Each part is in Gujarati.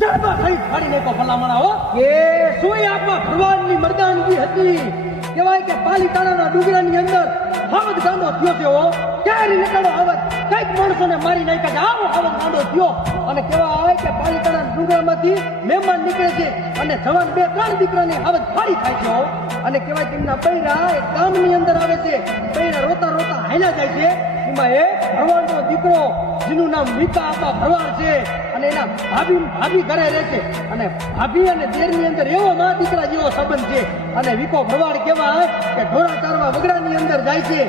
જડબા સહિત ફાડી નાખો ભલામણા હો કે સોય આપમાં ભગવાનની મર્દાનગી હતી કહેવાય કે પાલીતાણાના ડુંગરાની અંદર હવદ ગાંડો થયો છે હો ક્યારે નીકળો હવદ કઈક માણસોને મારી નાખ્યા આવો હવદ ગાંડો થયો અને કહેવાય કે પાલીતાણાના ડુંગરામાંથી મહેમાન નીકળે છે અને જવાન 2-3 દીકરાને હવદ ફાડી થાય છે હો અને કહેવાય તેમના બૈરા એક ગામની અંદર આવે છે બૈરા રોતા રોતા હાલ્યા જાય છે એમાં એ ભરવાડનો દીકરો જેનું નામ વિકા આપા ભરવાડ છે અને એના ભાભી ઘરે રહે છે અને ભાભી અને દેરની અંદર એવો મા દીકરા જેવો સંબંધ છે અને વિકો ભરવાડ કહેવાય કે ઢોરા ચારવા વગડાની અંદર જાય છે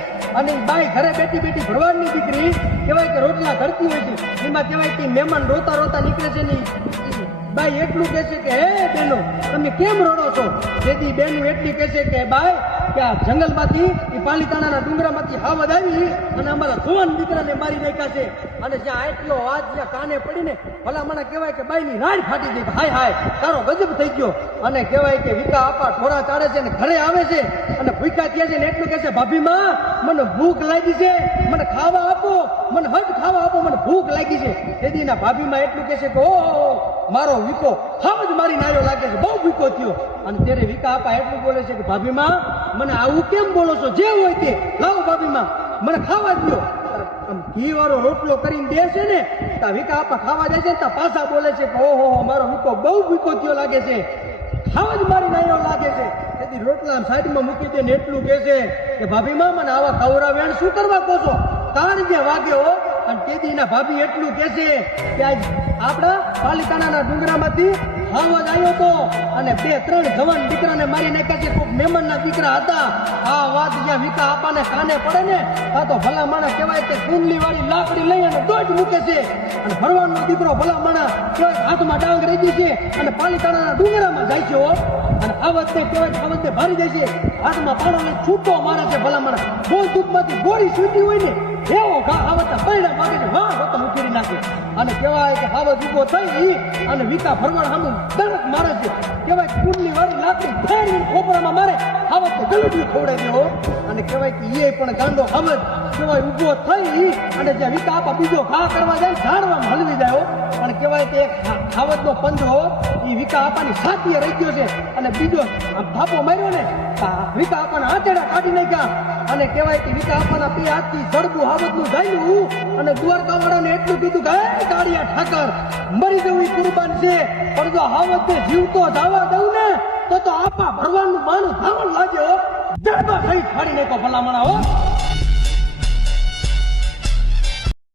અને બાઈ ઘરે બેઠી બેઠી ભરવાડની દીકરી કહેવાય કે રોટલા ઘડતી હોય છે એમાં કહેવાય કે મહેમાન રોતા રોતા નીકળે છે ને બાઈ એટલું કહે છે કે હે બેનો તમે કેમ રડો છો તેથી બેનું એટલી કહે છે કે બાઈ કે આ જંગલમાંથી એ પાલીતાણાના ડુંગરામાંથી હાવદ આવી અને અમારા જવાન દીકરાને મારી નાખ્યા છે અને જ્યાં આટલો હાથ જ્યાં કાને પડીને ભલા મને કહેવાય કે બાઈની રાડ ફાટી ગઈ હાય હાય તારો ગજબ થઈ ગયો અને કહેવાય કે વિકા આપા ઢોરા ચાડે છે અને ઘરે આવે છે અને ભૂખ્યા થયા છે ને એટલું કહે છે ભાભી માં મને ભૂખ લાગી છે મને ખાવા આપો મને હજ ખાવા આપો મને ભૂખ લાગી છે તેથી એના ભાભી માં એટલું કહે છે કે ઓહો મારો વિકો હાવ જ મારી નાયો લાગે છે બહુ ભૂકો થયો અને ત્યારે વિકા આપા એટલું બોલે છે કે ભાભી માં મને આવું કેમ બોલો છો જે હોય તે લાવો ભાભી માં મને ખાવા દો ઘી વાળો રોટલો કરીને દે છે ને ત્યાં વિકા આપા ખાવા જાય છે ત્યાં પાછા બોલે છે કે ઓહો મારો વિકો બહુ ભૂકો થયો લાગે છે ખાવા જ મારી નાયો લાગે છે તેથી રોટલા સાઈડમાં મૂકી દે ને એટલું કહે છે કે ભાભી માં મને આવા ખવડાવ્યા શું કરવા કહો છો તાણ જે વાગ્યો અને તેથી એના ભાભી એટલું કહે છે કે આજ આપણા પાલીતાણાના ડુંગરામાંથી હાવદ આવ્યો હતો અને 2-3 જવાન દીકરાને મારી નાખ્યા છે કોઈ મહેમાનના દીકરા હતા આ વાત જ્યાં વિકા આપાને કાને પડે ને આ તો ભલા માણસ કહેવાય કે કુંડલી વાળી લાકડી લઈ અને દોટ મૂકે છે અને ભરવાડનો દીકરો ભલા માણસ કહેવાય હાથમાં ડાંગ રહી છે અને પાલીતાણાના ડુંગરામાં જાય છે હો અને હાવદને કહેવાય હાવદને ભારી જાય છે હાથમાં પાણોને છૂટો મારે છે ભલા માણસ બંદૂકમાંથી ગોળી છૂટી હોય ને એવો ઘા હાવદના પૈડા માગે છે વાહ તો ઉકેરી નાખે અને કહેવાય કે હાવદ ઉભો થઈ અને વિકા ભરવાડ સામું દરક મારે છે કહેવાય કુંડલી વાળી લાકડી ફેરવીને ખોપરામાં મારે હાવદ તો ગલુડિયું ખવડાવી દેવો અને કહેવાય કે એ પણ ગાંડો હાવદ કહેવાય ઉભો થઈ અને જ્યાં વિકા આપા બીજો ઘા કરવા જાય ઝાડવામાં હલવી જાય અને કહેવાય કે એક હાવદનો પંજો એ વિકા આપાની છાતીએ રહી ગયો છે અને બીજો થાપો માર્યો ને વિકા આપાના આંતરડા કાઢી નાખ્યા અને કહેવાય કે વિકા આપાના 2 હાથથી જડબું હાવદનું ગાયલું અને દ્વારકાવાળાને એટલું કીધું કે હે કાળિયા ઠાકર મરી જવું કુરબાન છે પણ જો હાવદને જીવતો જવા દઉં ને તો આપા ભરવાનું માનું ધાવણ લાગ્યો જડબા સહિત ફાડી નાખો ભલામણા હો